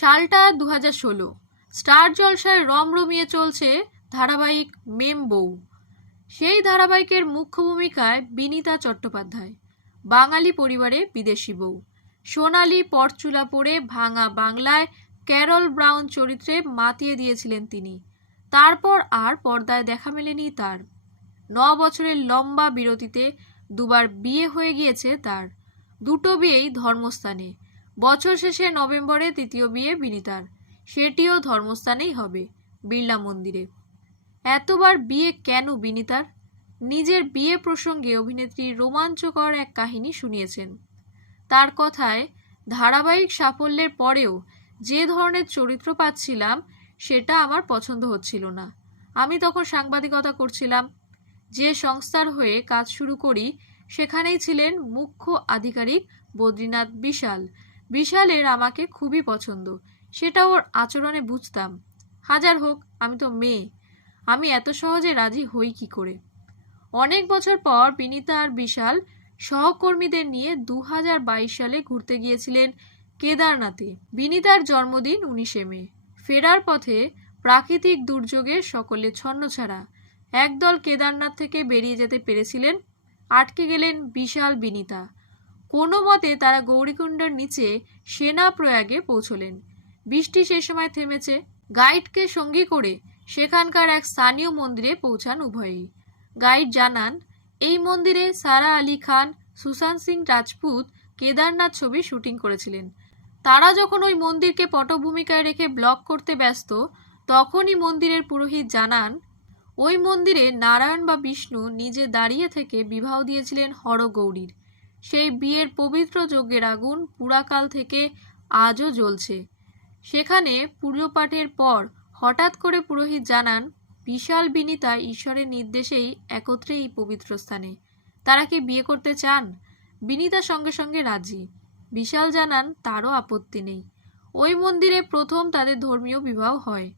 সালটা দু হাজার ষোলো। স্টার জলসায় রমরমিয়ে চলছে ধারাবাহিক মেম বউ। সেই ধারাবাহিকের মুখ্য ভূমিকায় বিনীতা চট্টোপাধ্যায়, বাঙালি পরিবারে বিদেশি বউ। সোনালি পরচুলা পরে ভাঙা বাংলায় ক্যারল ব্রাউন চরিত্রে মাতিয়ে দিয়েছিলেন তিনি। তারপর আর পর্দায় দেখা মেলেনি তার। ন বছরের লম্বা বিরতিতে দুবার বিয়ে হয়ে গিয়েছে তার। দুটো বিয়েই ধর্মস্থানে। বছর শেষে নভেম্বরে তৃতীয় বিয়ে বিনিতার। সেটিও ধর্মস্থানেই হবে, বিড়লা মন্দিরে। এতবার বিয়ে কেন বিনিতার? নিজের বিয়ে প্রসঙ্গে অভিনেত্রী রোমাঞ্চকর এক কাহিনী শুনিয়েছেন। তার কথায়, ধারাবাহিক সাফল্যের পরেও যে ধরনের চরিত্র পাচ্ছিলাম, সেটা আমার পছন্দ হচ্ছিল না। আমি তখন সাংবাদিকতা করছিলাম। যে সংস্থার হয়ে কাজ শুরু করি, সেখানেই ছিলেন মুখ্য আধিকারিক বদ্রীনাথ বিশাল। বিশালের আমাকে খুবই পছন্দ। সেটা ওর আচরণে বুঝতাম। হাজার হোক, আমি তো মেয়ে। আমি এত সহজে রাজি হই কি করে? অনেক বছর পর বিনীতা আর বিশাল সহকর্মীদের নিয়ে দু হাজার বাইশ সালে ঘুরতে গিয়েছিলেন কেদারনাথে। বিনীতার জন্মদিন উনিশে মে। ফেরার পথে প্রাকৃতিক দুর্যোগে সকলে ছন্নছাড়া। একদল কেদারনাথ থেকে বেরিয়ে যেতে পেরেছিলেন। আটকে গেলেন বিশাল বিনীতা। কোনো মতে তারা গৌরীকুণ্ডের নিচে সেনা প্রয়াগে পৌঁছলেন। বৃষ্টি সে সময় থেমেছে। গাইডকে সঙ্গী করে সেখানকার এক স্থানীয় মন্দিরে পৌঁছান উভয়েই। গাইড জানান, এই মন্দিরে সারা আলী খান, সুশান্ত সিং রাজপুত কেদারনাথ ছবি শুটিং করেছিলেন। তারা যখন ওই মন্দিরকে পটভূমিকায় রেখে ব্লক করতে ব্যস্ত, তখনই মন্দিরের পুরোহিত জানান, ওই মন্দিরে নারায়ণ বা বিষ্ণু নিজে দাঁড়িয়ে থেকে বিবাহ দিয়েছিলেন হরগৌরীর। সেই বিয়ের পবিত্র যজ্ঞের আগুন পুরাকাল থেকে আজও জ্বলছে। সেখানে পুজোপাঠের পর হঠাৎ করে পুরোহিত জানান, বিশাল বিনীতা ঈশ্বরের নির্দেশেই একত্রে এই পবিত্র স্থানে। তারা কি বিয়ে করতে চান? বিনীতা সঙ্গে সঙ্গে রাজি। বিশাল জানান, তারও আপত্তি নেই। ওই মন্দিরে প্রথম তাদের ধর্মীয় বিবাহ হয়।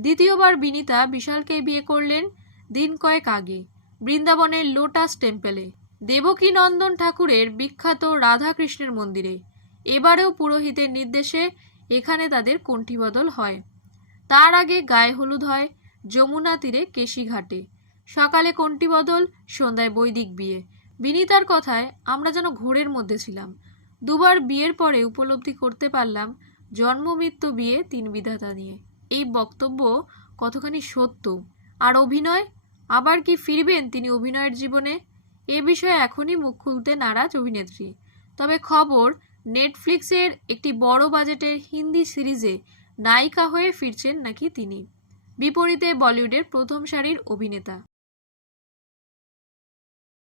দ্বিতীয়বার বিনীতা বিশালকে বিয়ে করলেন দিন কয়েক আগে, বৃন্দাবনের লোটাস টেম্পেলে। দেবকী নন্দন ঠাকুরের বিখ্যাত রাধাকৃষ্ণের মন্দিরে। এবারেও পুরোহিতের নির্দেশে এখানে তাদের কণ্ঠিবদল হয়। তার আগে গায়ে হলুদ হয় যমুনা তীরে কেশিঘাটে। সকালে কণ্ঠিবদল, সন্ধ্যায় বৈদিক বিয়ে। বিনীতার কথায়, আমরা যেন ঘোরের মধ্যে ছিলাম। দুবার বিয়ের পরে উপলব্ধি করতে পারলাম জন্মমৃত্যু বিয়ে তিন বিধাতা নিয়ে। এই বক্তব্য কতখানি সত্য। আর অভিনয়? আবার কি ফিরবেন তিনি অভিনয়ের জীবনে? এ বিষয়ে এখনই মুখ খুলতে নারাজ অভিনেত্রী। তবে খবর, নেটফ্লিক্সের একটি বড় বাজেটের হিন্দি সিরিজে নায়িকা হয়ে ফিরছেন নাকি তিনি। বিপরীতে বলিউডের প্রথম সারির অভিনেতা।